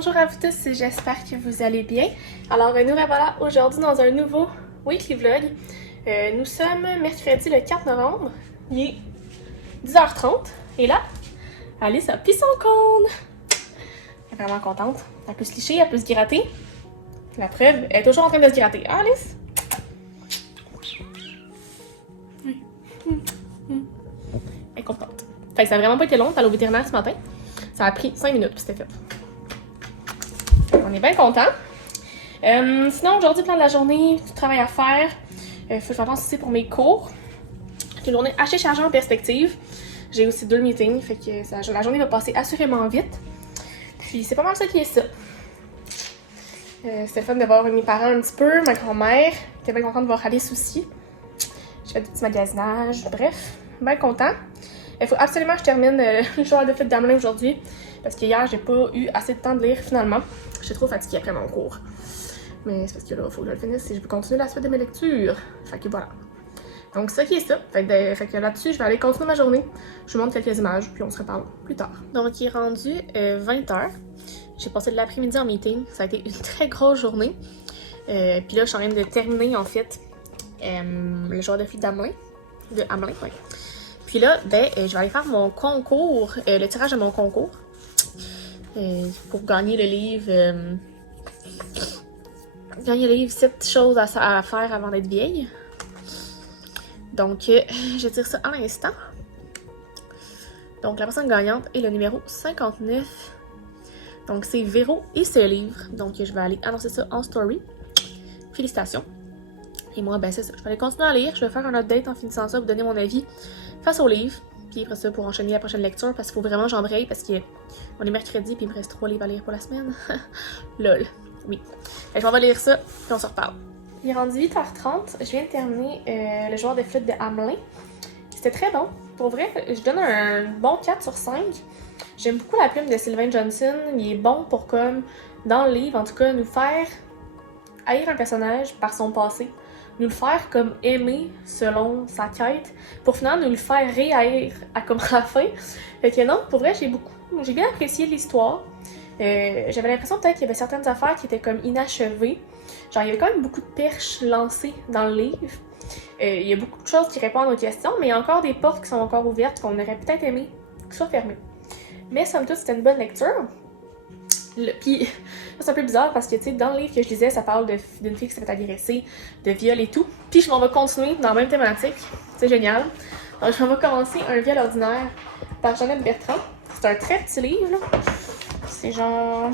Bonjour à vous tous, j'espère que vous allez bien. Alors nous voilà aujourd'hui dans un nouveau weekly vlog. Nous sommes mercredi le 4 novembre, il est 10h30 et là, Alice a pris son cône. Elle est vraiment contente, elle peut se licher, elle peut se gratter. La preuve, elle est toujours en train de se gratter. Ah, Alice? Elle est contente. Fait que ça a vraiment pas été long, t'es allée au vétérinaire ce matin. Ça a pris 5 minutes puis c'était fait. On est bien contents. Sinon, aujourd'hui, plan de la journée, du travail à faire. Faut que je m'avance aussi pour mes cours. Une journée assez chargée en perspective. J'ai aussi 2 meetings, fait que la journée va passer assurément vite. Puis c'est pas mal ça qui est ça. C'était fun de voir mes parents un petit peu, ma grand-mère. J'étais bien contente de voir Alice aussi. J'ai fait des petits magasinages, bref, bien content. Il faut absolument que je termine le joueur de foot d'Amelin aujourd'hui. Parce que hier, j'ai pas eu assez de temps de lire finalement. J'étais trop fatiguée après mon cours. Mais c'est parce que là, il faut que je le finisse si je veux continuer la suite de mes lectures. Fait que voilà. Donc, ça qui est ça. Fait que là-dessus, je vais aller continuer ma journée. Je vous montre quelques images, puis on se reparle plus tard. Donc, il est rendu 20h. J'ai passé l'après-midi en meeting. Ça a été une très grosse journée. Puis là, je suis en train de terminer, en fait, le joueur de foot d'Amelin. De Amelin, ouais. Puis là, je vais aller faire mon concours, le tirage de mon concours. Pour gagner le livre. Gagner le livre 7 choses à faire avant d'être vieille. Donc, je tire ça à l'instant. Donc, la personne gagnante est le numéro 59. Donc, c'est Véro et ce livre. Donc, je vais aller annoncer ça en story. Félicitations. Et moi, c'est ça. Je vais aller continuer à lire. Je vais faire un update en finissant ça pour donner mon avis face au livre. Puis après ça, pour enchaîner la prochaine lecture, parce qu'il faut vraiment que j'embraye, parce qu'on est mercredi, puis il me reste 3 livres à lire pour la semaine. Lol. Oui. Fait que je vais lire ça, puis on se reparle. Il est rendu 8h30. Je viens de terminer le joueur de flûte de Hamelin. C'était très bon. Pour vrai, je donne un bon 4 sur 5. J'aime beaucoup la plume de Sylvain Johnson. Il est bon pour, comme, dans le livre, en tout cas, nous faire haïr un personnage par son passé. Nous le faire comme aimer selon sa quête, pour finalement nous le faire réhaïr à comme à la fin. Fait que non, pour vrai, j'ai bien apprécié l'histoire. J'avais l'impression peut-être qu'il y avait certaines affaires qui étaient comme inachevées. Genre, il y avait quand même beaucoup de perches lancées dans le livre. Il y a beaucoup de choses qui répondent aux questions, mais il y a encore des portes qui sont encore ouvertes qu'on aurait peut-être aimé qu'elles soient fermées. Mais somme toute, c'était une bonne lecture. Puis, c'est un peu bizarre parce que, tu sais, dans le livre que je lisais, ça parle d'une fille qui s'est fait agresser, de viol et tout. Puis, je m'en vais continuer dans la même thématique. C'est génial. Donc, je m'en vais commencer Un viol ordinaire par Jeannette Bertrand. C'est un très petit livre, là. C'est genre...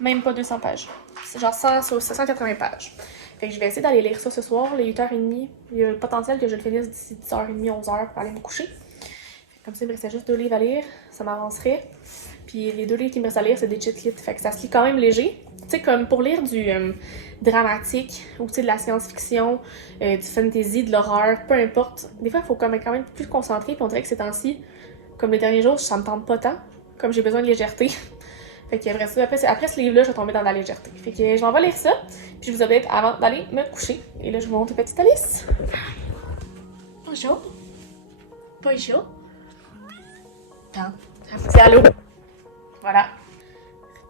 même pas 200 pages. C'est genre 180 pages. Fait que je vais essayer d'aller lire ça ce soir, les 8h30. Il y a le potentiel que je le finisse d'ici 10h30, 11h pour aller me coucher. Comme ça, il me restait juste 2 livres à lire. Ça m'avancerait. Puis les 2 livres qui me restent à lire, c'est des cheat lit. Fait que ça se lit quand même léger. Tu sais, comme pour lire du dramatique ou tu sais, de la science-fiction, du fantasy, de l'horreur, peu importe. Des fois, il faut quand même plus se concentrer. Puis on dirait que ces temps-ci, comme les derniers jours, ça me tente pas tant. Comme j'ai besoin de légèreté. Fait que après ce livre-là, je vais tomber dans la légèreté. Fait que je m'en vais lire ça. Puis je vous update avant d'aller me coucher. Et là, je vous montre petite Alice. Bonjour. Bonjour. Attends. C'est allô. Voilà.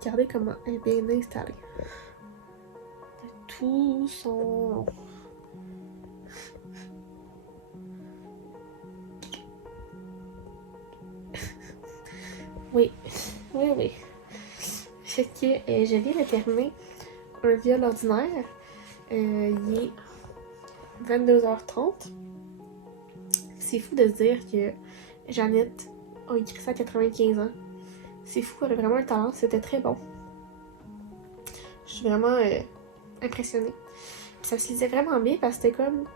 Regardez comment elle est bien installée. Tout son long. Oui. Fait que je viens de terminer Un viol ordinaire. Il est 22h30. C'est fou de se dire que Jeannette a écrit ça à 95 ans. C'est fou, elle a vraiment un talent, c'était très bon. Je suis vraiment impressionnée. Puis ça se lisait vraiment bien parce que c'était comme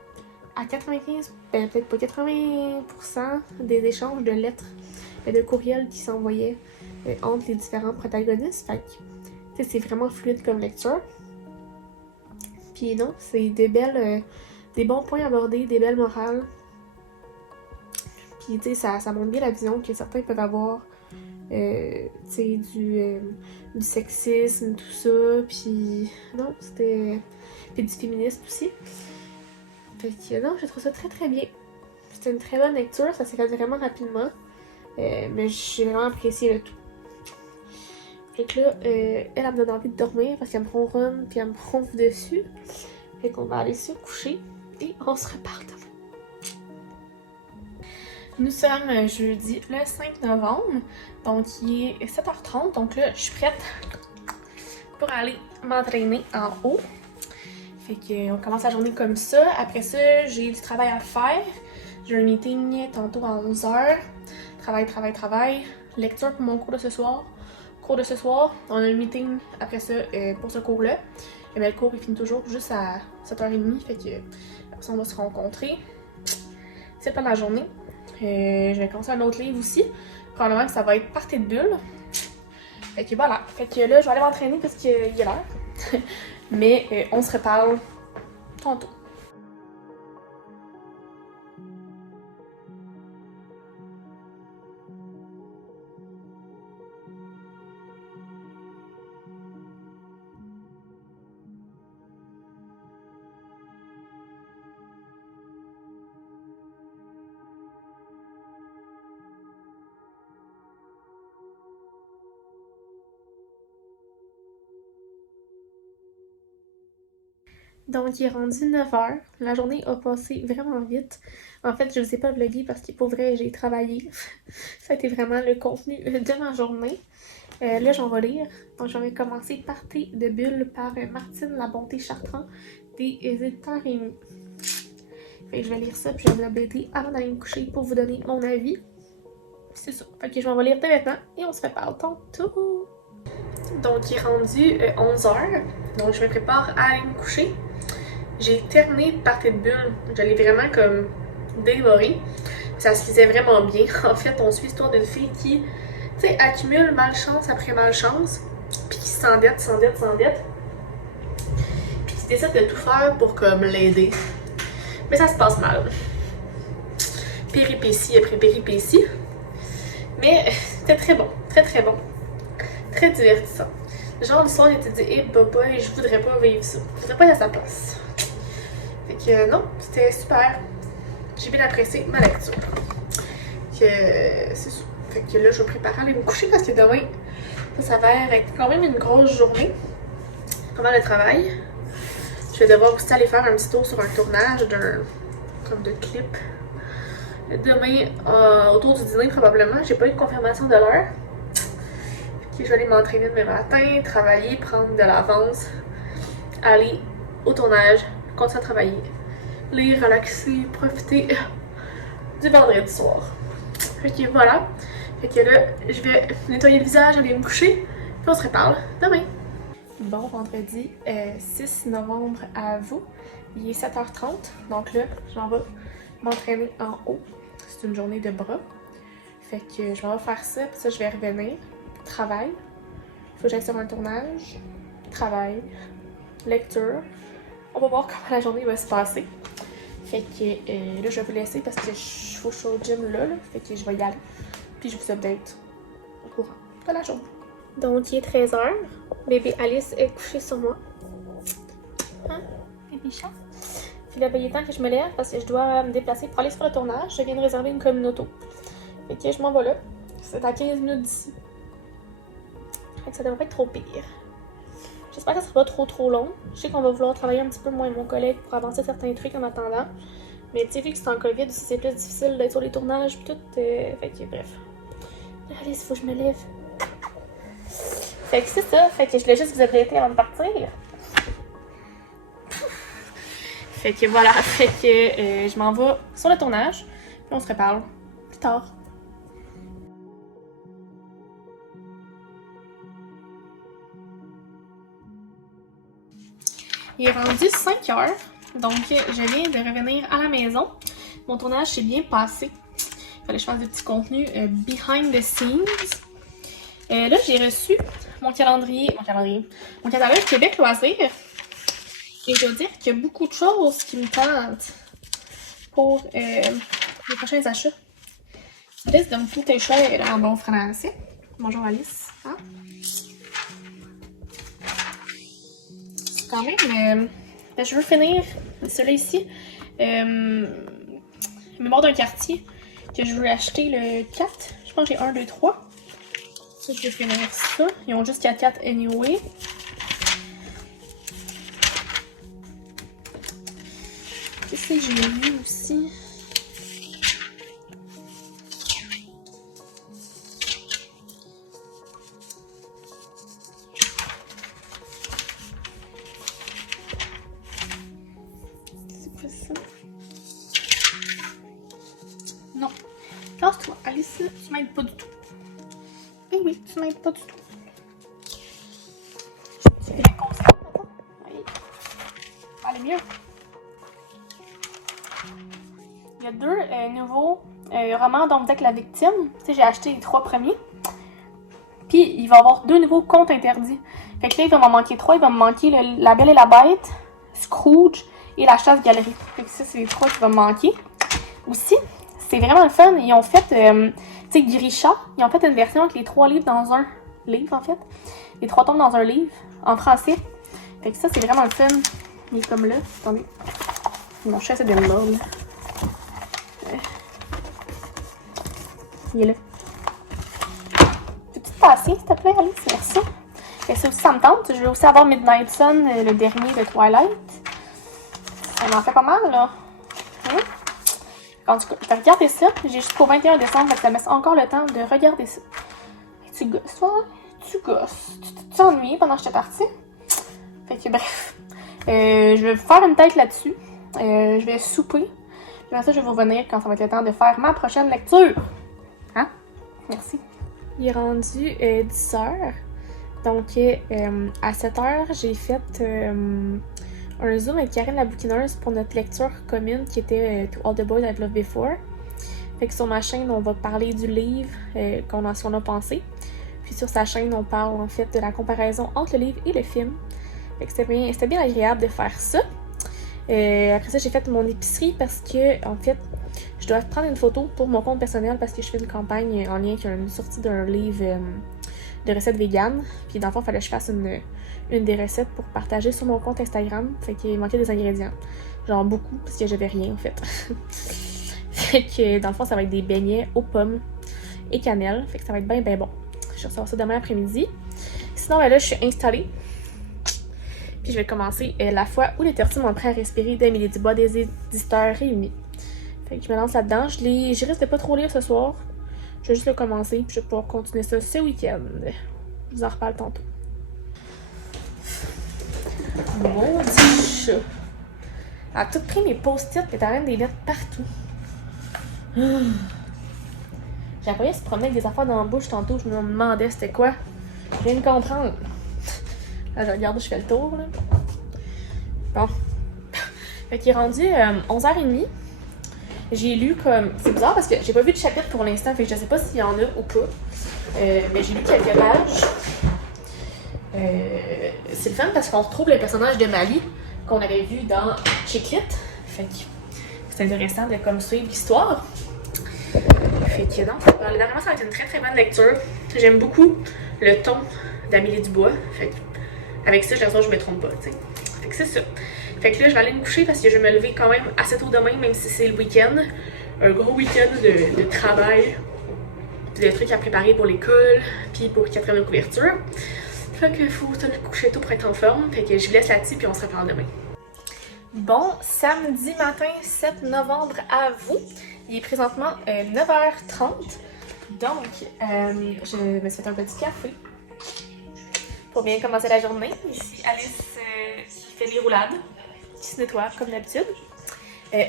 à 95, peut-être pas 80% des échanges de lettres et de courriels qui s'envoyaient entre les différents protagonistes. Fait que c'est vraiment fluide comme lecture. Puis non, c'est des bons points abordés, des belles morales. Puis tu sais, ça montre bien la vision que certains peuvent avoir. Tu sais, du sexisme, tout ça, puis non, c'était... Puis du féminisme aussi. Fait que non, je trouve ça très très bien. C'était une très bonne lecture, ça s'est fait vraiment rapidement. Mais j'ai vraiment apprécié le tout. Fait que là, elle me donne envie de dormir parce qu'elle me ronronne puis elle me ronfle dessus. Fait qu'on va aller se coucher et on se reparle demain. Nous sommes jeudi le 5 novembre, donc il est 7h30, donc là je suis prête pour aller m'entraîner en haut. Fait qu'on commence la journée comme ça. Après ça, j'ai du travail à faire. J'ai un meeting tantôt à 11h. Travail. Lecture pour mon cours de ce soir. On a un meeting après ça pour ce cours-là. Mais le cours il finit toujours juste à 7h30, fait que après ça on va se rencontrer. C'est pas la journée. Je vais commencer un autre livre aussi. Probablement que ça va être Partie de bulles. Fait que voilà. Fait que là, je vais aller m'entraîner parce qu'il est l'heure. Mais on se reparle tantôt. Donc, il est rendu 9h. La journée a passé vraiment vite. En fait, je ne vous ai pas vlogué parce que pour vrai, j'ai travaillé. Ça a été vraiment le contenu de ma journée. Là, j'en vais lire. Donc, je vais commencer Partie de bulles par Martine La Bonté Chartrand des éditeurs Rémy. Fait que je vais lire ça puis je vais vous updater avant d'aller me coucher pour vous donner mon avis. C'est ça. Fait que je m'en vais lire dès maintenant et on se reparle tantôt. Donc, il est rendu 11h. Donc, je me prépare à aller me coucher. J'ai terminé Partie de bulles. Je l'ai vraiment comme dévoré. Ça se lisait vraiment bien. En fait, on suit l'histoire d'une fille qui, tu sais, accumule malchance après malchance. Puis qui s'endette. Puis qui décide de tout faire pour comme l'aider. Mais ça se passe mal. Péripétie après péripétie. Mais c'était très bon. Très bon. Très divertissant. Le genre d'histoire, j'ai dit, hey, boboy, je voudrais pas vivre ça. Je voudrais pas être à sa place. Fait que non, c'était super. J'ai bien apprécié ma lecture. C'est ça. Fait que là, je vais préparer à aller me coucher parce que demain, ça va être quand même une grosse journée. Pas mal de travail. Je vais devoir aussi aller faire un petit tour sur un tournage comme de clip. Demain, autour du dîner probablement. J'ai pas eu de confirmation de l'heure. Je vais aller m'entraîner demain matin, travailler, prendre de l'avance, aller au tournage, continuer à travailler, lire, relaxer, profiter du vendredi soir. Fait que voilà. Fait que là, je vais nettoyer le visage, aller me coucher, puis on se reparle demain. Bon vendredi 6 novembre à vous. Il est 7h30, donc là, je m'en vais m'entraîner en haut. C'est une journée de bras. Fait que je vais faire ça, puis ça, je vais revenir. Travail, faut que j'aille sur un tournage, travail, lecture. On va voir comment la journée va se passer. Fait que là, je vais vous laisser parce que faut que je sois au gym là. Fait que je vais y aller. Puis je vous update au courant de la journée. Donc, il est 13h. Bébé Alice est couchée sur moi. Hein? Bébé chat? Puis là, il est temps que je me lève parce que je dois me déplacer pour aller sur le tournage. Je viens de réserver une commune auto. Fait que je m'en vais là. C'est à 15 minutes d'ici. Fait que ça devrait pas être trop pire. J'espère que ça sera pas trop long. Je sais qu'on va vouloir travailler un petit peu moins avec mon collègue pour avancer certains trucs en attendant. Mais tu sais, vu que c'est en COVID, c'est plus difficile d'être sur les tournages pis tout. Fait que bref. Allez, il faut que je me lève. Fait que c'est ça. Fait que je voulais juste vous updater avant de partir. Fait que voilà. Fait que je m'en vais sur le tournage. Puis on se reparle plus tard. Il est rendu 5h, donc je viens de revenir à la maison. Mon tournage s'est bien passé. Il fallait que je fasse des petits contenus behind the scenes. Là, j'ai reçu mon catalogue Québec Loisirs. Et je dois dire qu'il y a beaucoup de choses qui me tentent pour les prochains achats. Ça risque de me coûter cher en bon français. Bonjour Alice. Hein? Quand même, je veux finir celui-là ici. Mémoire d'un quartier que je veux acheter le 4. Je pense que j'ai 1, 2, 3. Je vais finir ça. Ils ont juste 4 anyway. Qu'est-ce que j'ai vu aussi? C'est quoi ça? Non. Lance-toi, Alice, tu m'aides pas du tout. Eh oui, tu m'aides pas du tout. Tu fais la conscience, attends. Oui. Allez mieux. Il y a 2 nouveaux romans dont vous êtes la victime. Tu sais, j'ai acheté les 3 premiers. Puis, il va y avoir 2 nouveaux contes interdits. Fait que là, il va m'en manquer 3. Il va me manquer La Belle et la Bête, Scrooge et La Chasse-Galerie. Fait que ça, c'est les 3 qui vont me manquer. Aussi, c'est vraiment le fun. Ils ont fait, tu sais, Grisha. Ils ont fait une version avec les 3 livres dans un livre, en fait. Les 3 tomes dans un livre, en français. Fait que ça, c'est vraiment le fun. Il est comme là. Attendez. Mon chat essaie de me mordre. Il est là. Peux-tu te passer, s'il te plaît, Alice? Merci. Et ça aussi, ça me tente. Je vais aussi avoir Midnight Sun, le dernier de Twilight. Ça m'en fait pas mal, là. En tout cas, je vais regarder ça. J'ai jusqu'au 21 décembre, ça me laisse encore le temps de regarder ça. Tu gosses, toi? Tu gosses. Tu t'ennuies pendant que j'étais partie? Fait que bref. Je vais faire une tête là-dessus. Je vais souper. Puis après ça, je vais vous revenir quand ça va être le temps de faire ma prochaine lecture. Hein? Merci. Il est rendu 10h. Donc, à 7h, j'ai fait un Zoom avec Karine la bouquineuse pour notre lecture commune qui était To All the Boys I've Loved Before. Fait que sur ma chaîne, on va parler du livre qu'on a pensé. Puis sur sa chaîne, on parle en fait de la comparaison entre le livre et le film. Fait que c'était bien agréable de faire ça. Après ça, j'ai fait mon épicerie parce que, en fait, je dois prendre une photo pour mon compte personnel parce que je fais une campagne en lien avec une sortie d'un livre de recettes véganes. Puis dans le fond, il fallait que je fasse une des recettes pour partager sur mon compte Instagram. Fait qu'il manquait des ingrédients. Genre beaucoup, parce que j'avais rien en fait. Fait que dans le fond, ça va être des beignets aux pommes et cannelle. Fait que ça va être bien bon. Je vais recevoir ça demain après-midi. Sinon, ben là, je suis installée. Puis je vais commencer La fois où les tortues m'ont appris à respirer d'Amélie Dubois des éditeurs réunis. Fait que je me lance là-dedans. Je risque de pas trop lire ce soir. Je vais juste le commencer, puis je vais pouvoir continuer ça ce week-end. Je vous en reparle tantôt. Maudit chat. Elle a tout pris mes post-it et t'as rien de les mettre partout. J'ai appris à se promener avec des affaires dans la bouche tantôt. Je me demandais c'était quoi. Je viens de comprendre. Là, je regarde, je fais le tour. Là. Bon. Fait qu'il est rendu 11h30. J'ai lu comme... C'est bizarre parce que j'ai pas vu de chapitre pour l'instant, fait que je sais pas s'il y en a ou pas. Mais j'ai lu quelques pages. C'est le fun parce qu'on retrouve le personnage de Mali qu'on avait vu dans Chick-Lit. Fait que c'est intéressant de comme suivre l'histoire. Fait que non, dernièrement ça va être une très très bonne lecture. J'aime beaucoup le ton d'Amélie Dubois. Fait que avec ça, je me trompe pas, tu sais. Fait que c'est ça. Fait que là, je vais aller me coucher parce que je vais me lever quand même assez tôt demain, même si c'est le week-end. Un gros week-end de travail, puis de trucs à préparer pour l'école, puis pour 4e couverture. Fait que faut se coucher tôt pour être en forme. Fait que je vous laisse là-dessus, puis on se reparle demain. Bon, samedi matin 7 novembre à vous. Il est présentement 9h30. Donc, je me suis fait un petit café pour bien commencer la journée. Ici, Alice qui fait les roulades, qui se nettoie comme d'habitude.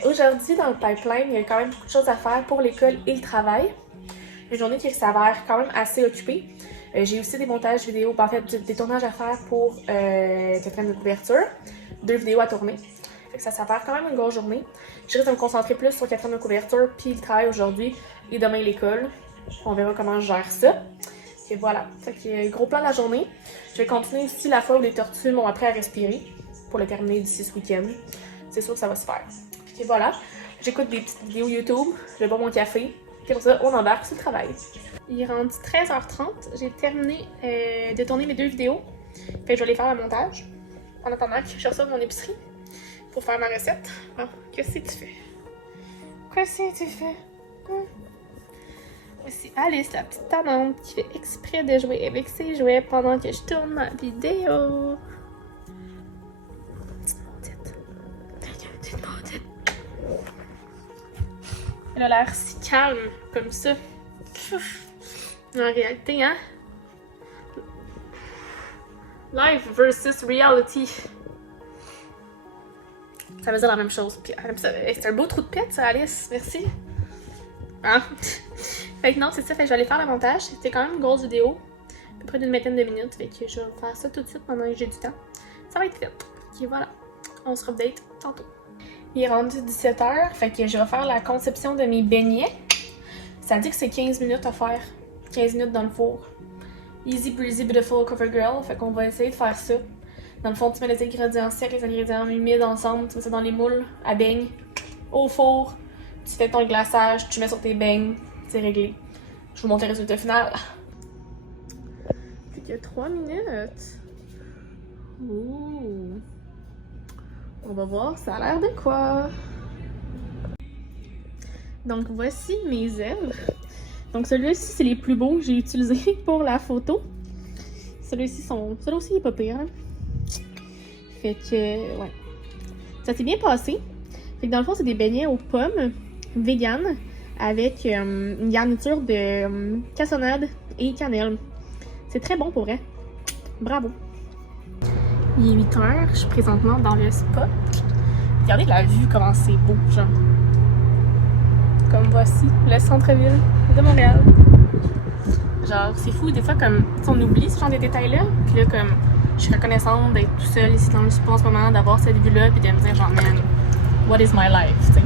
Aujourd'hui, dans le pipeline, il y a quand même beaucoup de choses à faire pour l'école et le travail. Une journée qui s'avère quand même assez occupée. J'ai aussi des montages vidéo, en fait des tournages à faire pour 4e couverture. 2 vidéos à tourner. Fait que ça s'avère quand même une grosse journée. Je risque de me concentrer plus sur 4e couverture puis le travail aujourd'hui et demain l'école. On verra comment je gère ça. Et voilà. Fait que gros plan de la journée. Je vais continuer aussi la fois où les tortues m'ont appris à respirer pour le terminer d'ici ce week-end. C'est sûr que ça va se faire. Et voilà. J'écoute des petites vidéos YouTube. Je bois mon café. Et pour ça, on embarque sur le travail. Il est rendu 13h30. J'ai terminé de tourner mes 2 vidéos. Fait que je vais aller faire le montage. En attendant que je reçoive mon épicerie pour faire ma recette. Bon, qu'est-ce que tu fais? Qu'est-ce que tu fais? C'est Alice, la petite tannante, qui fait exprès de jouer avec ses jouets pendant que je tourne ma vidéo. Petite maudite. Elle a l'air si calme, comme ça. En réalité, hein? Life versus reality. Ça veut dire la même chose. Puis, c'est un beau trou de pète, ça, Alice. Merci. Hein? Fait que non, c'est ça. Fait que je vais aller faire le montage. C'était quand même une grosse vidéo. À peu près d'une vingtaine de minutes. Fait que je vais faire ça tout de suite pendant que j'ai du temps. Ça va être fait. Et voilà. On se update tantôt. Il est rendu 17h. Fait que je vais faire la conception de mes beignets. Ça dit que c'est 15 minutes à faire. 15 minutes dans le four. Easy breezy beautiful cover girl. Fait qu'on va essayer de faire ça. Dans le fond, tu mets les ingrédients secs, les ingrédients humides ensemble. Tu mets ça dans les moules à beignes. Au four. Tu fais ton glaçage, tu mets sur tes beignes, c'est réglé. Je vous montre le résultat final. Fait qu'il y a 3 minutes. Ouh. On va voir, ça a l'air de quoi. Donc voici mes œuvres. Donc celui-ci, c'est les plus beaux que j'ai utilisés pour la photo. Celui-ci aussi, il est pas pire. Hein? Fait que, ouais. Ça s'est bien passé. Fait que dans le fond, c'est des beignets aux pommes vegan avec une garniture de cassonade et cannelle. C'est très bon pour vrai. Bravo! Il est 8h, je suis présentement dans le spa. Regardez la vue, comment c'est beau, genre. Comme voici, le centre-ville de Montréal. Genre, c'est fou, des fois, comme, on oublie ce genre de détails-là. Puis là, comme, je suis reconnaissante d'être tout seule ici dans le spa en ce moment, d'avoir cette vue-là, puis de me dire, genre, man, what is my life, tu sais.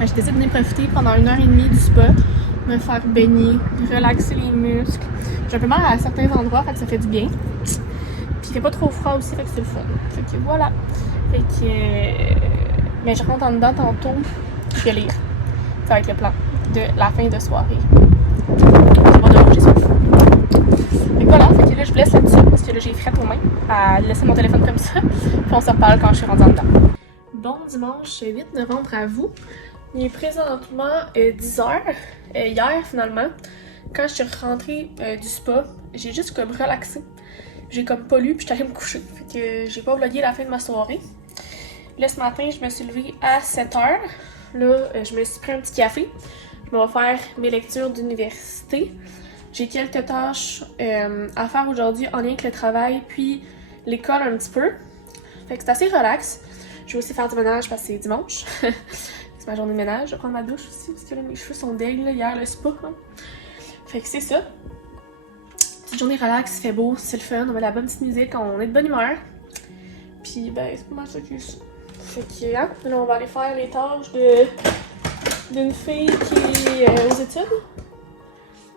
J'ai décidé de venir profiter pendant 1h30 du spa, me faire baigner, relaxer les muscles. J'ai un peu mal à certains endroits, fait que ça fait du bien. Puis il fait pas trop froid aussi, fait que c'est le fun. Fait que voilà. Fait que. Mais je rentre en dedans tantôt, je vais lire. Ça va être le plan de la fin de soirée. Je vais devoir sur le fou. Fait que voilà, fait que là je vous laisse là-dessus, parce que là j'ai fret aux mains à laisser mon téléphone comme ça. Puis on se reparle quand je suis rendue en dedans. Bon dimanche 8 novembre à vous. Il est présentement 10h. Hier, finalement, quand je suis rentrée du spa, j'ai juste comme relaxé. J'ai comme pas lu, puis j'étais allée me coucher. Fait que j'ai pas vlogué la fin de ma soirée. Là, ce matin, je me suis levée à 7h. Là, je me suis pris un petit café. Je vais faire mes lectures d'université. J'ai quelques tâches à faire aujourd'hui en lien avec le travail, puis l'école un petit peu. Fait que c'est assez relax. Je vais aussi faire du ménage parce que c'est dimanche. C'est ma journée de ménage. Je vais prendre ma douche aussi parce que là, mes cheveux sont deg hier, le spa. Hein. Fait que c'est ça. Petite journée relax, il fait beau, c'est le fun. On met de la bonne petite musique, on est de bonne humeur. Puis ben, c'est pas mal ça que ça. Fait que hein, là, on va aller faire les tâches d'une fille qui est aux études.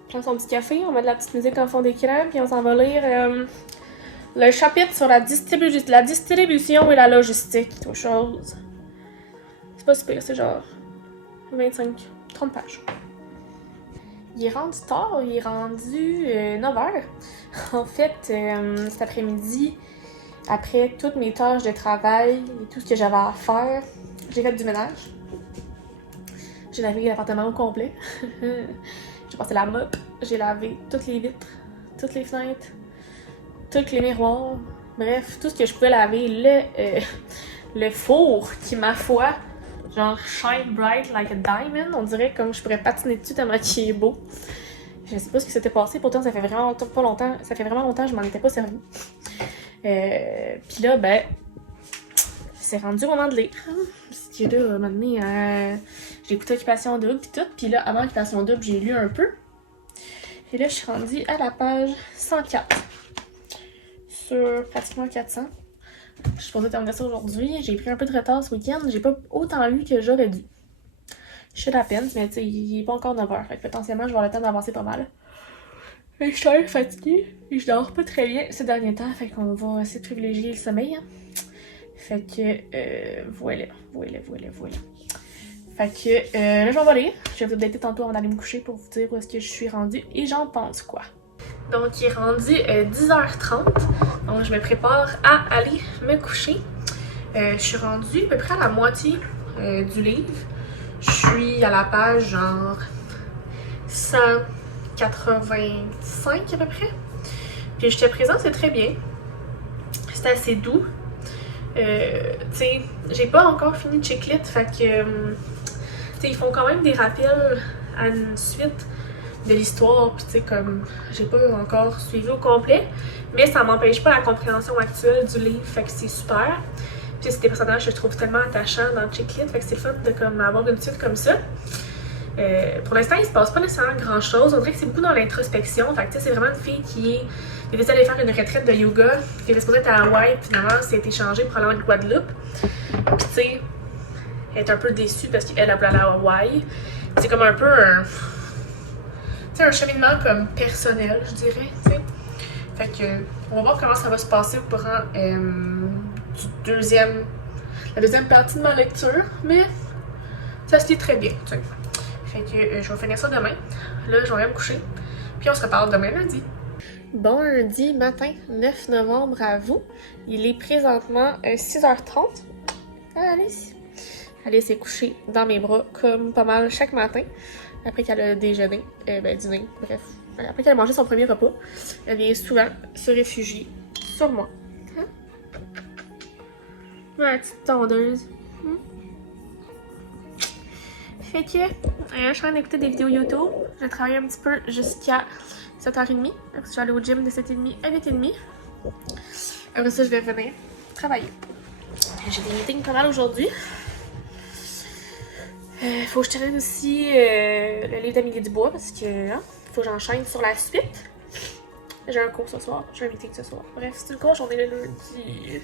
Prend son petit café, on met de la petite musique en fond d'écran, puis on s'en va lire le chapitre sur la distribution et la logistique, autre chose. C'est pas super, c'est genre 25-30 pages. Il est rendu tard, il est rendu 9h. En fait, cet après-midi, après toutes mes tâches de travail et tout ce que j'avais à faire, j'ai fait du ménage. J'ai lavé l'appartement au complet. J'ai passé la mop, j'ai lavé toutes les vitres, toutes les fenêtres, tous les miroirs. Bref, tout ce que je pouvais laver. Le four qui, ma foi, genre shine bright like a diamond. On dirait comme je pourrais patiner dessus tellement qu'il est beau. Je sais pas ce qui s'était passé, pourtant ça fait vraiment pas longtemps. Ça fait vraiment longtemps que je m'en étais pas servi. Puis là, ben, c'est rendu au moment de lire. Parce que là, à un moment donné, j'ai écouté Occupation Double pis tout. Puis là, avant Occupation Double, j'ai lu un peu. Et là, je suis rendue à la page 104. Sur pratiquement 400. Je suis supposée terminer ça aujourd'hui. J'ai pris un peu de retard ce week-end. J'ai pas autant lu que j'aurais dû. Je suis à la peine, mais tu sais, il est pas encore 9h. Fait que potentiellement, je vais avoir le temps d'avancer pas mal. Mais je suis très fatiguée et je dors pas très bien ces derniers temps. Fait qu'on va essayer de privilégier le sommeil. Hein. Fait que voilà. Fait que là, je vais aller. Je vais vous updater tantôt avant d'aller me coucher pour vous dire où est-ce que je suis rendue et j'en pense quoi. Donc, il est rendu 10h30. Donc, je me prépare à aller me coucher. Je suis rendue à peu près à la moitié du livre. Je suis à la page genre 185 à peu près. Puis jusqu'à présent, c'est très bien. C'est assez doux. Tu sais, j'ai pas encore fini de Chick-Lit, fait que, tu sais, ils font quand même des rappels à une suite de l'histoire, puis tu sais, comme, j'ai pas encore suivi au complet, mais ça m'empêche pas la compréhension actuelle du livre, fait que c'est super. Puis c'est des personnages que je trouve tellement attachants dans Chick-Lit, fait que c'est le fun de comme avoir une suite comme ça. Pour l'instant, il se passe pas nécessairement grand chose. On dirait que c'est beaucoup dans l'introspection. Fait que tu sais, c'est vraiment une fille qui est décidé d'aller faire une retraite de yoga, qui était supposée être à Hawaï, puis finalement, ça a été changé pour aller en Guadeloupe. Puis tu sais, elle est un peu déçue parce qu'elle a voulu aller à Hawaï. C'est comme un peu un. Tu sais, un cheminement comme personnel, je dirais, tu sais. Fait que, on va voir comment ça va se passer au courant la deuxième partie de ma lecture, mais ça se lit très bien, tu sais. Fait que je vais finir ça demain. Là, je vais aller me coucher. Puis on se reparle demain lundi. Bon lundi matin, 9 novembre à vous. Il est présentement 6h30. Alice s'est couchée dans mes bras comme pas mal chaque matin. Après qu'elle a déjeuné, dîné, bref. Après qu'elle a mangé son premier repas, elle vient souvent se réfugier sur moi. Hein? Ma petite tondeuse. Fait que, je suis en train d'écouter des vidéos YouTube. J'ai travaillé un petit peu jusqu'à 7h30. Après ça, je vais aller au gym de 7h30 à 8h30. Après ça, je vais revenir travailler. J'ai des meetings pas mal aujourd'hui. Faut que je termine aussi le livre d'Amélie Dubois parce que faut que j'enchaîne sur la suite. J'ai un cours ce soir, j'ai un meeting ce soir. Bref, c'est une grosse journée le lundi.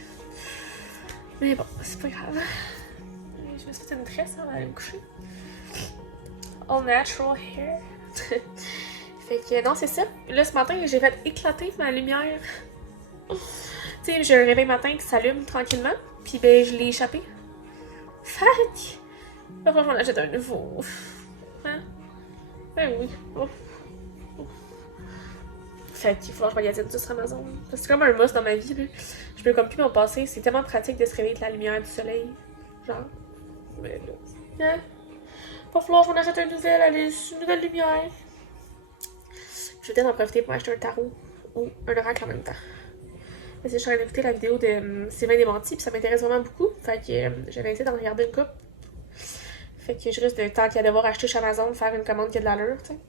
Mais bon, c'est pas grave. Je me suis fait une tresse avant d'aller me coucher. All natural hair. Fait que non, c'est ça. Là, ce matin, j'ai fait éclater ma lumière. Tu sais, j'ai un réveil matin qui s'allume tranquillement. Puis ben, je l'ai échappé. Fait que... Là, franchement, on achète un nouveau. Hein? Ben oui. Ouf. Fait qu'il faut que je magasine tout sur Amazon. C'est comme un must dans ma vie, là. Je peux comme plus m'en passer. C'est tellement pratique de se réveiller avec la lumière du soleil. Genre. Mais là... Hein? Va falloir qu'on achète une nouvelle lumière. Je vais peut-être en profiter pour acheter un tarot ou un oracle en même temps. Parce que je suis en train d'écouter la vidéo de Sylvain Desmenti, puis ça m'intéresse vraiment beaucoup. Fait que j'avais essayé d'en regarder une coupe. Fait que je risque de tant qu'il y a devoir acheter chez Amazon, faire une commande qui a de l'allure, tu sais.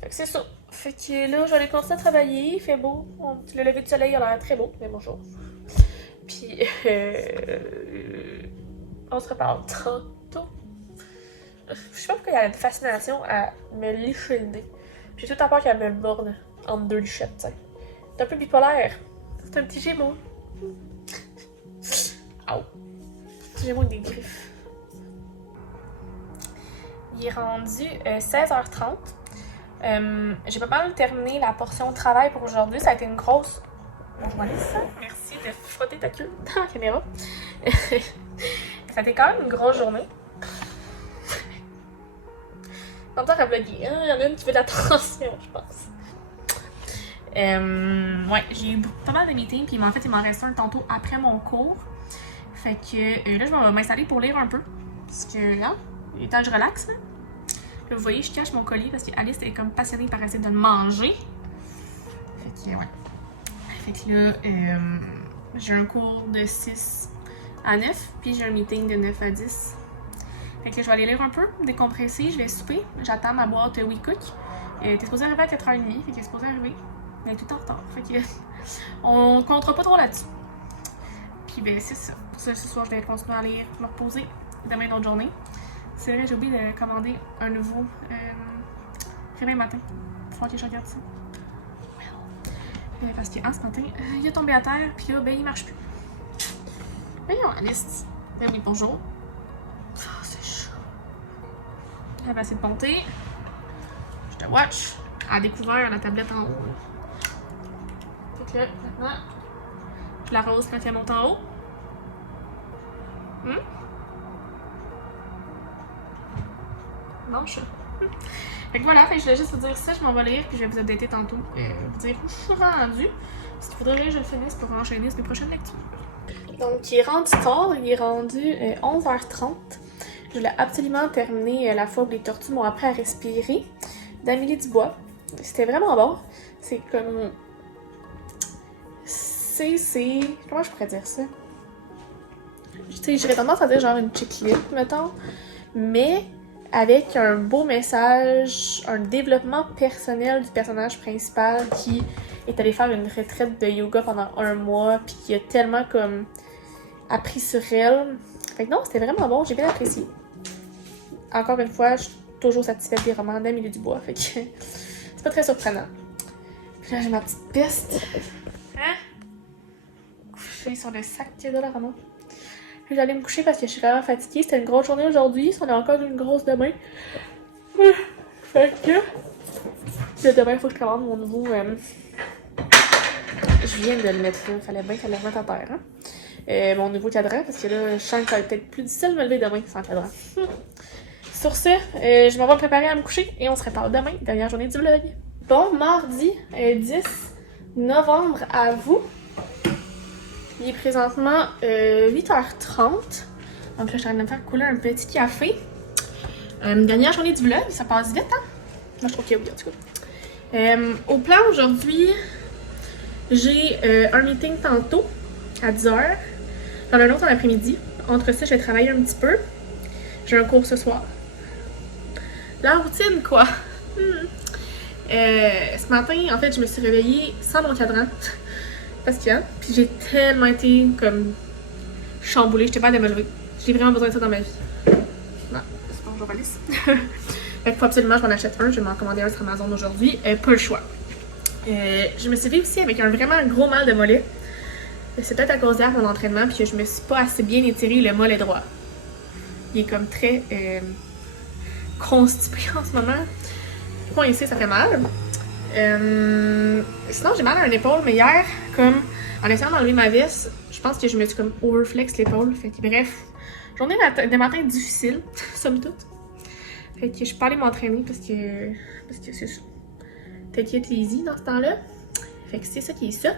Fait que c'est ça. Fait que là, je vais aller continuer à travailler. Il fait beau. Le lever du soleil a l'air très beau. Mais bonjour. Puis, on se reparle tantôt. Je sais pas pourquoi il y a une fascination à me licher le nez. J'ai tout à peur qu'elle me borne entre deux lichettes, tu sais. C'est un peu bipolaire. C'est un petit gémeau. Aouh. Petit gémeau avec des griffes. Il est rendu 16h30. J'ai pas mal terminé la portion de travail pour aujourd'hui. Ça a été une grosse... Bonjour Alice. Merci de frotter ta queue dans la caméra. Ça a été quand même une grosse journée. En temps à vlogger, hein? Il y en a une qui veut de l'attention, je pense. Ouais, j'ai eu pas mal de meetings, puis en fait, il m'en reste un tantôt après mon cours. Fait que là, je vais m'installer pour lire un peu. Parce que là, il est temps que je relaxe. Là, vous voyez, je cache mon colis parce qu'Alice est comme passionnée par essayer de le manger. Fait que, ouais. Fait que là, j'ai un cours de 6 à 9, puis j'ai un meeting de 9 à 10. Fait que là, je vais aller lire un peu, décompresser, je vais souper. J'attends ma boîte WeCook. T'es supposé arriver à 4h30, fait qu'elle est supposée arriver. Mais elle est tout en retard. Fait que on comptera pas trop là-dessus. Puis ben c'est ça. Pour ça, ce soir, je vais continuer à lire, me reposer. Demain, une autre journée. C'est vrai, j'ai oublié de commander un nouveau réveil matin. Il va falloir que je regarde ça. Parce que ce matin, il est tombé à terre, puis là, ben il marche plus. Voyons, Alice. Ben oui, bonjour. Oh, c'est chaud. Elle va essayer de monter. Je te watch. Elle a découvert la tablette en haut. Fait que là, maintenant, je l'arrose quand elle monte en haut. Non, je... Fait que voilà, fait que je voulais juste vous dire ça, je m'en vais lire, puis je vais vous updater tantôt. Vous dire où je suis rendue. Parce qu'il faudrait que je le finisse pour enchaîner sur les prochaines lectures. Donc, il est rendu tard, il est rendu 11h30. Je voulais absolument terminer la fois où les tortues m'ont appris à respirer. d'Amélie Dubois. C'était vraiment bon. C'est comme... C'est... Comment je pourrais dire ça? J'aurais tendance à dire genre une chiclite, mettons. Mais avec un beau message, un développement personnel du personnage principal qui est allé faire une retraite de yoga pendant 1 mois, puis qui a tellement comme appris sur elle. Fait que non, c'était vraiment bon, j'ai bien apprécié. Encore une fois, je suis toujours satisfaite des romans d'Amélie Dubois, fait que c'est pas très surprenant. Puis là, j'ai ma petite piste. Hein? Coucher sur le sac de la roman. Puis j'allais me coucher parce que je suis vraiment fatiguée. C'était une grosse journée aujourd'hui, on a encore une grosse demain. Fait que... Là, demain, il faut que je commande mon nouveau... Je viens de le mettre là, fallait bien qu'elle le remette à terre, hein? Mon nouveau cadran, parce que là, je sens que ça va être peut-être plus difficile de me lever demain sans cadran. Sur ce, je m'en vais me préparer à me coucher et on se reparle demain, dernière journée du vlog. Bon mardi 10 novembre à vous. Il est présentement 8h30. Donc là, je suis en train de me faire couler un petit café. Dernière journée du vlog, ça passe vite, hein? Moi, je trouve que oui, en tout cas. Au plan aujourd'hui, j'ai un meeting tantôt à 10h. J'en ai un autre en après-midi. Entre ça, je vais travailler un petit peu. J'ai un cours ce soir. La routine, quoi. Ce matin, en fait, je me suis réveillée sans mon cadran. Parce que, puis j'ai tellement été comme chamboulée, j'étais pas de me lever. J'ai vraiment besoin de ça dans ma vie. Non, c'est pas journaliste. Fait faut absolument que je m'en achète un. Je vais m'en commander un sur Amazon aujourd'hui. Pas le choix. Je me suis réveillée aussi avec un vraiment gros mal de mollet. C'est peut-être à cause d'hier mon entraînement, puis que je me suis pas assez bien étiré le mollet droit. Il est comme très constipé en ce moment. Le point ici, ça fait mal. Sinon, j'ai mal à une épaule, mais hier, comme en essayant d'enlever ma veste, je pense que je me suis comme overflex l'épaule. Fait que bref, journée de matin difficile, somme toute. Fait que je suis pas allée m'entraîner parce que c'est ça. Take it easy dans ce temps-là. Fait que c'est ça qui est ça.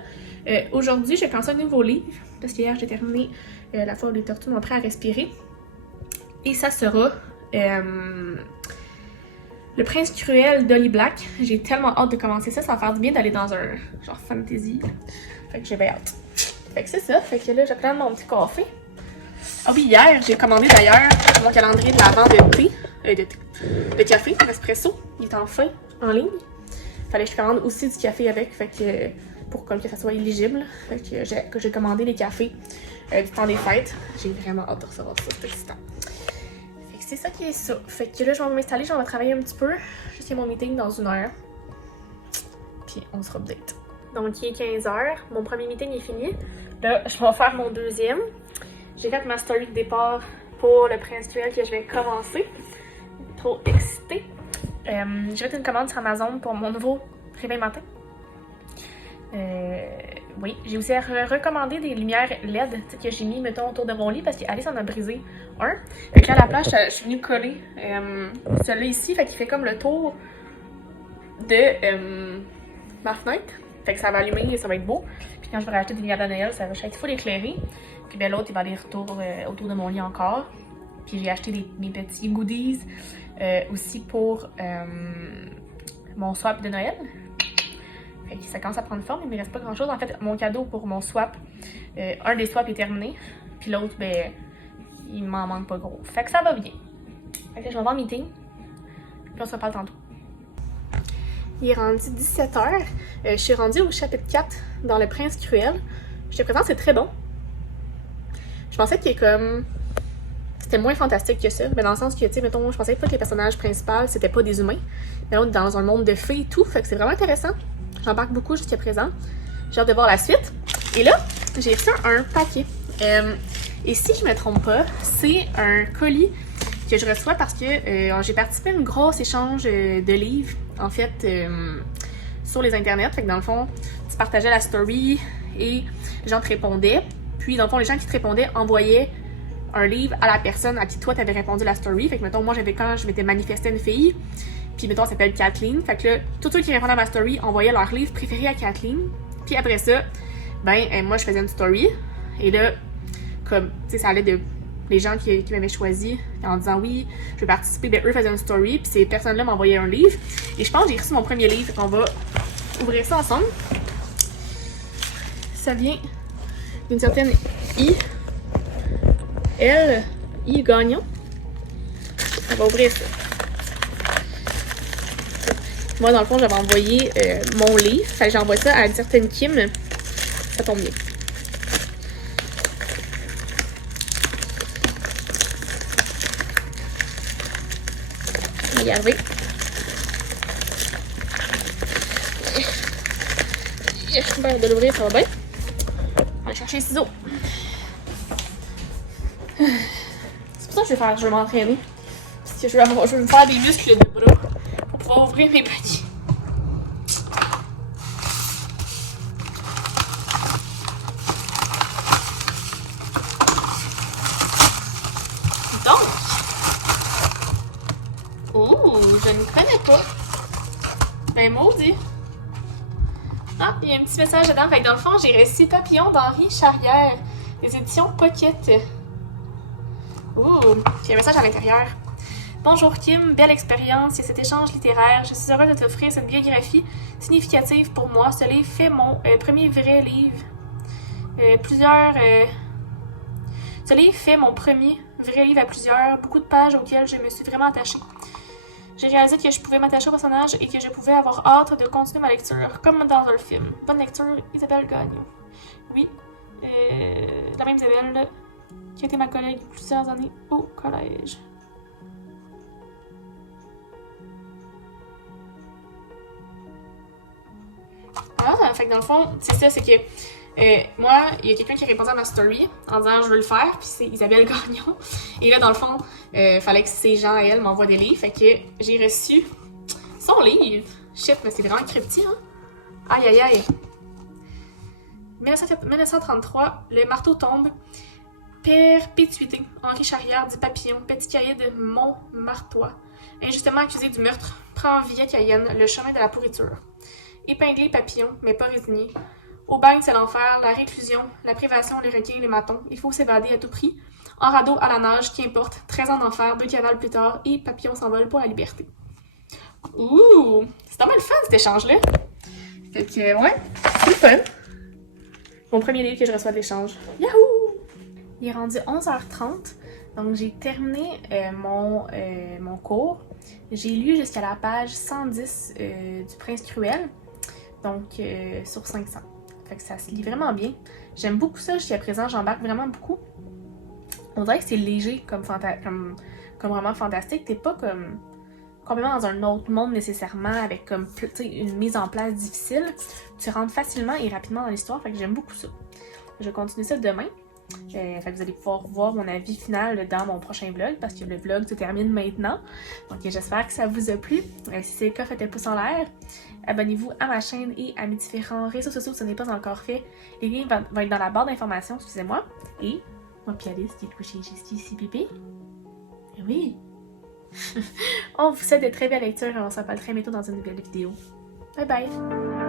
Aujourd'hui, j'ai commencé un nouveau livre parce qu'hier, j'ai terminé La foire des tortues m'ont appris à respirer. Et ça sera Le Prince Cruel d'Holly Black. J'ai tellement hâte de commencer ça. Ça va faire du bien d'aller dans un genre fantasy. Fait que j'ai bien hâte. Fait que c'est ça. Fait que là, je prends mon petit café. Ah oui, hier, j'ai commandé d'ailleurs mon calendrier de l'avant de thé. De café, espresso. Il est enfin en ligne. Fallait que je commande aussi du café avec. Fait que pour comme que ça soit éligible. Fait que j'ai commandé les cafés du temps des fêtes. J'ai vraiment hâte de recevoir ça. C'est excitant. C'est ça qui est ça. Fait que là, je vais m'installer, je vais travailler un petit peu jusqu'à mon meeting dans 1 heure. Puis on se update. Donc, il est 15h. Mon premier meeting est fini. Là, je vais faire mon deuxième. J'ai fait ma story de départ pour le Prince Cruel que je vais commencer. Trop excitée. J'ai fait une commande sur Amazon pour mon nouveau réveil matin. Oui, j'ai aussi recommandé des lumières LED que j'ai mis, mettons, autour de mon lit parce qu'Alice en a brisé un. Fait que là, à la place, je suis venue coller celui-là ici, fait qu'il fait comme le tour de ma fenêtre. Fait que ça va allumer et ça va être beau. Puis quand je vais racheter des lumières de Noël, ça va être full éclairé. Puis ben l'autre, il va aller autour de mon lit encore. Puis j'ai acheté mes petits goodies aussi pour mon swap de Noël. Fait que ça commence à prendre forme, il me reste pas grand chose. En fait, mon cadeau pour mon swap, un des swaps est terminé, puis l'autre, ben, il m'en manque pas gros. Fait que ça va bien. Fait que je vais avoir un meeting, puis on se reparle tantôt. Il est rendu 17h. Je suis rendue au chapitre 4 dans Le Prince Cruel. Je te présente, c'est très bon. Je pensais qu'il est comme... C'était moins fantastique que ça, mais dans le sens que, tu sais, mettons, je pensais pas que les personnages principaux, c'était pas des humains. Mais là, on est dans un monde de fées et tout, fait que c'est vraiment intéressant. J'embarque beaucoup jusqu'à présent. J'ai hâte de voir la suite. Et là, j'ai reçu un paquet. Et si je me trompe pas, c'est un colis que je reçois parce que j'ai participé à un gros échange de livres, en fait, sur les internets. Fait que dans le fond, tu partageais la story et les gens te répondaient. Puis dans le fond, les gens qui te répondaient envoyaient un livre à la personne à qui toi t'avais répondu la story. Fait que mettons, moi quand je m'étais manifesté une fille, puis mettons, elle s'appelle Kathleen. Fait que là, tous ceux qui répondaient à ma story envoyaient leur livre préféré à Kathleen. Puis après ça, ben, moi, je faisais une story. Et là, comme, tu sais, ça allait de les gens qui m'avaient choisi en disant oui, je vais participer, ben eux faisaient une story, puis ces personnes-là m'envoyaient un livre. Et je pense que j'ai reçu mon premier livre, on va ouvrir ça ensemble. Ça vient d'une certaine I Gagnon. On va ouvrir ça. Moi, dans le fond, j'avais envoyé mon livre. Fait que j'envoie ça à une certaine Kim. Ça tombe bien. On va y arriver. Je vais de l'ouvrir, ça va bien. On va aller chercher les ciseaux. C'est pour ça que je vais m'entraîner. Parce que je vais me faire des muscles de bras pour pouvoir ouvrir mes petits. Donc, je ne connais pas. Ben maudit. Ah, il y a un petit message dedans. Fait que dans le fond, j'ai reçu Papillon d'Henri Charrière, des éditions Pocket. Puis il y a un message à l'intérieur. Bonjour Kim, belle expérience et cet échange littéraire. Je suis heureuse de t'offrir cette biographie significative pour moi. Ce livre fait mon premier vrai livre. Ce livre fait mon premier vrai livre à plusieurs, beaucoup de pages auxquelles je me suis vraiment attachée. J'ai réalisé que je pouvais m'attacher au personnage et que je pouvais avoir hâte de continuer ma lecture, comme dans un film. Bonne lecture, Isabelle Gagnon. Oui, la même Isabelle qui a été ma collègue plusieurs années au collège. Fait que dans le fond, c'est ça, c'est que moi, il y a quelqu'un qui a répondu à ma story en disant je veux le faire, puis c'est Isabelle Gagnon. Et là, dans le fond, fallait que ces gens, elle, m'envoient des livres. Fait que j'ai reçu son livre. Shit, mais c'est vraiment cryptique, hein? Aïe, aïe, aïe. 1933, le marteau tombe. Perpétuité. Henri Charrière dit Papillon, petit cahier de Montmartois. Injustement accusé du meurtre, prend via Cayenne le chemin de la pourriture. Épinglé Papillon, mais pas résigné. Au bagne, c'est l'enfer, la réclusion, la privation, les requins, les matons. Il faut s'évader à tout prix. En radeau, à la nage, qu'importe. 13 ans d'enfer, 2 cavales plus tard, et Papillon s'envole pour la liberté. C'est tellement le fun cet échange-là. Fait que, ouais, c'est le fun. Mon premier livre que je reçois de l'échange. Yahoo! Il est rendu 11h30, donc j'ai terminé mon cours. J'ai lu jusqu'à la page 110 du Prince Cruel, donc sur 500. Fait que ça se lit vraiment bien. J'aime beaucoup ça jusqu'à présent, j'embarque vraiment beaucoup. On dirait que c'est léger comme vraiment fantastique. T'es pas comme complètement dans un autre monde nécessairement avec comme une mise en place difficile. Tu rentres facilement et rapidement dans l'histoire, fait que j'aime beaucoup ça. Je vais continuer ça demain. Fait que vous allez pouvoir voir mon avis final dans mon prochain vlog parce que le vlog se termine maintenant. Donc j'espère que ça vous a plu. Si c'est le cas, faites un pouce en l'air. Abonnez-vous à ma chaîne et à mes différents réseaux sociaux si ce n'est pas encore fait. Les liens vont être dans la barre d'informations, excusez-moi. Et moi puis Alice qui est couchée juste ici, pépé. Et oui! On vous souhaite de très belles lectures et on se reparle très bientôt dans une nouvelle vidéo. Bye bye!